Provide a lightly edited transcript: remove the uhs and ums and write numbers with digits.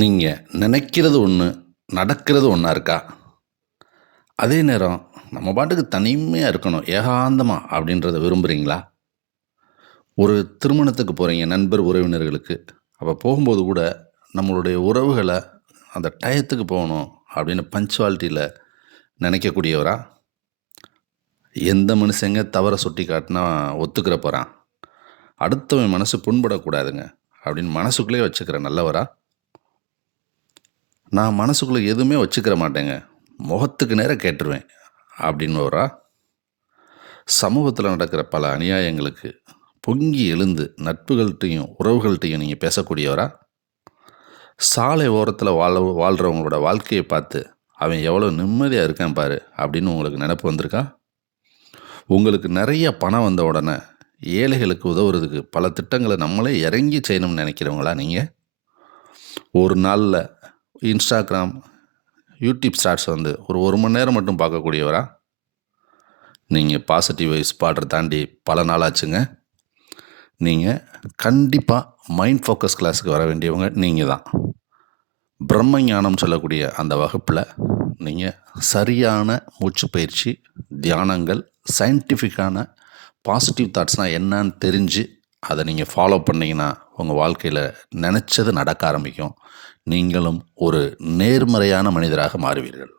நீங்கள் நினைக்கிறது ஒன்று, நடக்கிறது ஒன்றா இருக்கா? அதே நேரம் நம்ம பாட்டுக்கு தனிமையாக இருக்கணும், ஏகாந்தமா அப்படின்றத விரும்புகிறீங்களா? ஒரு திருமணத்துக்கு போகிறீங்க நண்பர் உறவினர்களுக்கு. அப்போ போகும்போது கூட நம்மளுடைய உறவுகளை அந்த டயத்துக்கு போகணும் அப்படின்னு பங்க்சுவாலிட்டியில் நினைக்கக்கூடியவரா? எந்த மனுஷங்க தவற சுட்டி காட்டினா ஒத்துக்கிற போகிறான், அடுத்தவன் மனசு புண்படக்கூடாதுங்க அப்படின்னு மனசுக்குள்ளே வச்சுக்கிற நல்லவரா? நான் மனசுக்குள்ளே எதுவுமே வச்சுக்கிற மாட்டேங்க, முகத்துக்கு நேராக கேட்டுருவேன் அப்படின்னுவரா? சமூகத்தில் நடக்கிற பல அநியாயங்களுக்கு பொங்கி எழுந்து நட்புகள்கிட்டையும் உறவுகள்கிட்டையும் நீங்கள் பேசக்கூடியவரா? சாலை ஓரத்தில் வாழ்கிறவங்களோட வாழ்க்கையை பார்த்து அவன் எவ்வளோ நிம்மதியாக இருக்கான் பாரு அப்படின்னு உங்களுக்கு நினப்பு வந்திருக்கா? உங்களுக்கு நிறைய பணம் வந்த உடனே ஏழைகளுக்கு உதவுறதுக்கு பல திட்டங்களை நம்மளே இறங்கி செய்யணும்னு நினைக்கிறவங்களா நீங்கள்? ஒரு நாளில் இன்ஸ்டாகிராம், யூடியூப் ஷார்ட்ஸ் வந்து ஒரு மணி நேரம் மட்டும் பார்க்கக்கூடியவரா? நீங்கள் பாசிட்டிவ் வைஸ் பாடுற தாண்டி பல நாளாச்சுங்க. நீங்கள் கண்டிப்பாக மைண்ட் ஃபோக்கஸ் கிளாஸுக்கு வர வேண்டியவங்க நீங்கள் தான். பிரம்ம ஞானம் சொல்லக்கூடிய அந்த வகுப்பில் நீங்கள் சரியான மூச்சு பயிற்சி, தியானங்கள், சயின்டிஃபிக்கான பாசிட்டிவ் தாட்ஸ்னால் என்னன்னு தெரிஞ்சு அதை நீங்கள் ஃபாலோ பண்ணிங்கன்னா உங்கள் வாழ்க்கையில் நினச்சது நடக்க ஆரம்பிக்கும். நீங்களும் ஒரு நேர்மறையான மனிதராக மாறுவீர்கள்.